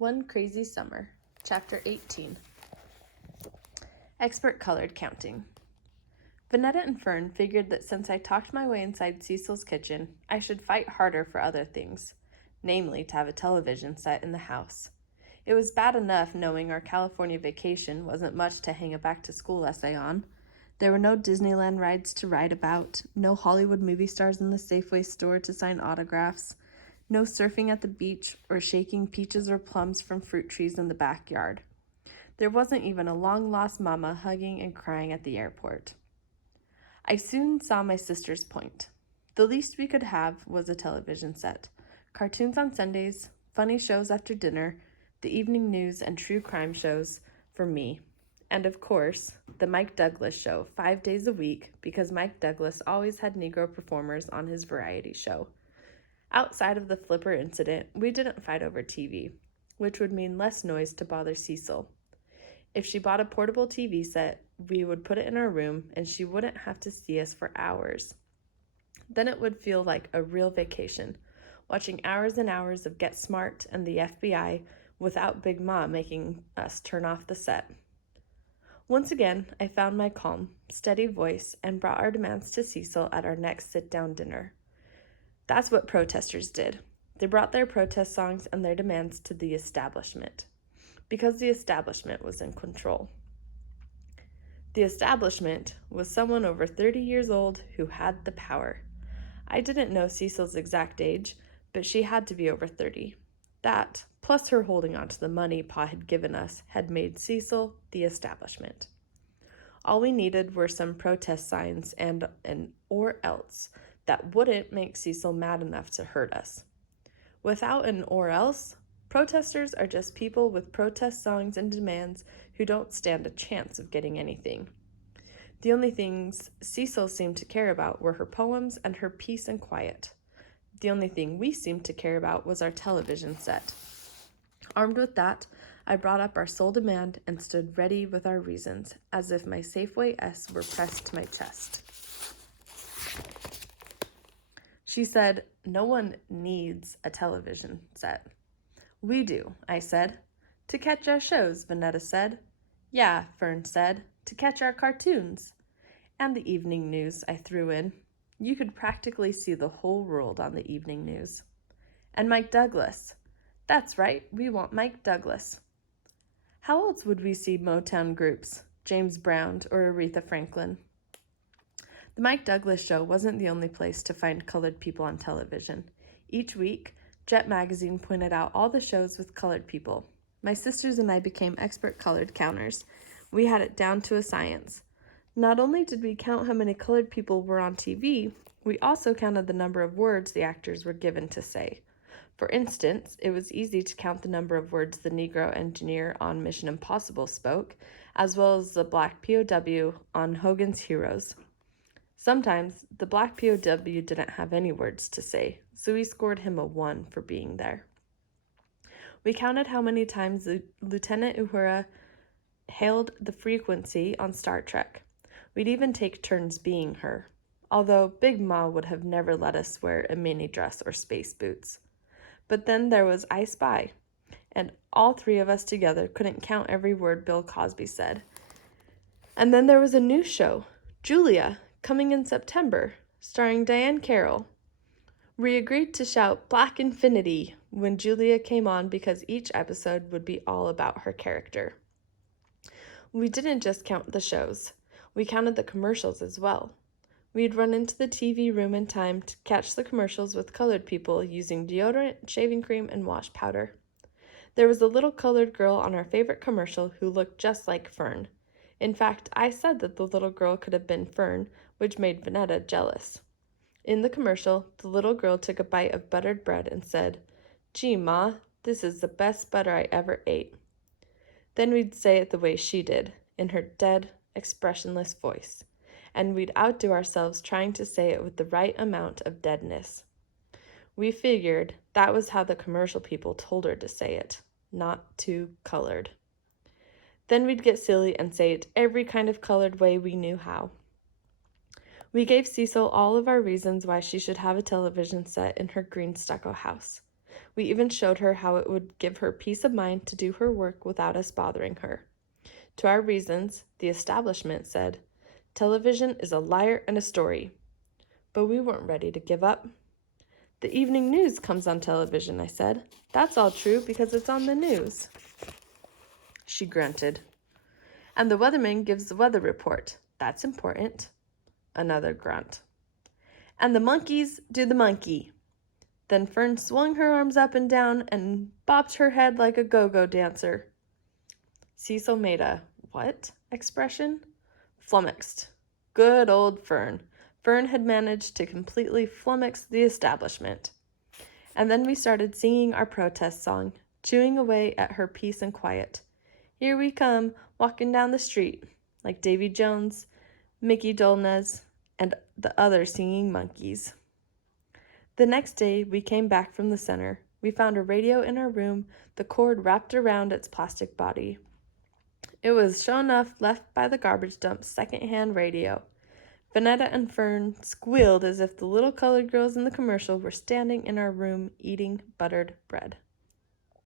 One Crazy Summer, Chapter 18. Expert Colored Counting. Vanetta and Fern figured that since I talked my way inside Cecil's kitchen, I should fight harder for other things, namely to have a television set in the house. It was bad enough knowing our California vacation wasn't much to hang a back-to-school essay on. There were no Disneyland rides to write about, no Hollywood movie stars in the Safeway store to sign autographs, no surfing at the beach or shaking peaches or plums from fruit trees in the backyard. There wasn't even a long-lost mama hugging and crying at the airport. I soon saw my sister's point. The least we could have was a television set, cartoons on Sundays, funny shows after dinner, the evening news and true crime shows for me, and of course, the Mike Douglas show 5 days a week because Mike Douglas always had Negro performers on his variety show. Outside of the flipper incident, we didn't fight over TV, which would mean less noise to bother Cecil. If she bought a portable TV set, we would put it in our room and she wouldn't have to see us for hours. Then it would feel like a real vacation, watching hours and hours of Get Smart and the FBI without Big Ma making us turn off the set. Once again, I found my calm, steady voice and brought our demands to Cecil at our next sit-down dinner. That's what protesters did. They brought their protest songs and their demands to the establishment, because the establishment was in control. The establishment was someone over 30 years old who had the power. I didn't know Cecil's exact age, but she had to be over 30. That, plus her holding on to the money Pa had given us, had made Cecil the establishment. All we needed were some protest signs and an or else that wouldn't make Cecil mad enough to hurt us. Without an or else, protesters are just people with protest songs and demands who don't stand a chance of getting anything. The only things Cecil seemed to care about were her poems and her peace and quiet. The only thing we seemed to care about was our television set. Armed with that, I brought up our sole demand and stood ready with our reasons, as if my Safeway S were pressed to my chest. She said, "No one needs a television set." "We do," I said. "To catch our shows," Vanetta said. "Yeah," Fern said, "to catch our cartoons." And the evening news, I threw in. You could practically see the whole world on the evening news. And Mike Douglas. That's right, we want Mike Douglas. How else would we see Motown groups, James Brown or Aretha Franklin? The Mike Douglas show wasn't the only place to find colored people on television. Each week, Jet Magazine pointed out all the shows with colored people. My sisters and I became expert colored counters. We had it down to a science. Not only did we count how many colored people were on TV, we also counted the number of words the actors were given to say. For instance, it was easy to count the number of words the Negro engineer on Mission Impossible spoke, as well as the black POW on Hogan's Heroes. Sometimes, the black POW didn't have any words to say, so we scored him a 1 for being there. We counted how many times Lieutenant Uhura hailed the frequency on Star Trek. We'd even take turns being her, although Big Ma would have never let us wear a mini dress or space boots. But then there was I Spy, and all three of us together couldn't count every word Bill Cosby said. And then there was a new show, Julia, coming in September, starring Diane Carroll. We agreed to shout Black Infinity when Julia came on because each episode would be all about her character. We didn't just count the shows. We counted the commercials as well. We'd run into the TV room in time to catch the commercials with colored people using deodorant, shaving cream, and wash powder. There was a little colored girl on our favorite commercial who looked just like Fern. In fact, I said that the little girl could have been Fern, which made Vanetta jealous. In the commercial, the little girl took a bite of buttered bread and said, "Gee, Ma, this is the best butter I ever ate." Then we'd say it the way she did, in her dead, expressionless voice, and we'd outdo ourselves trying to say it with the right amount of deadness. We figured that was how the commercial people told her to say it, not too colored. Then we'd get silly and say it every kind of colored way we knew how. We gave Cecil all of our reasons why she should have a television set in her green stucco house. We even showed her how it would give her peace of mind to do her work without us bothering her. To our reasons, the establishment said, television is a liar and a story. But we weren't ready to give up. The evening news comes on television, I said. That's all true because it's on the news. She grunted. And the weatherman gives the weather report. That's important. Another grunt. And the monkeys do the monkey. Then Fern swung her arms up and down and bobbed her head like a go-go dancer. Cecil made a what expression? Flummoxed. Good old Fern. Fern had managed to completely flummox the establishment. And then we started singing our protest song, chewing away at her peace and quiet. Here we come, walking down the street, like Davy Jones, Mickey Dolnez, and the other singing monkeys. The next day, we came back from the center. We found a radio in our room, the cord wrapped around its plastic body. It was, sure enough, left by the garbage dump's second-hand radio. Vanetta and Fern squealed as if the little colored girls in the commercial were standing in our room eating buttered bread.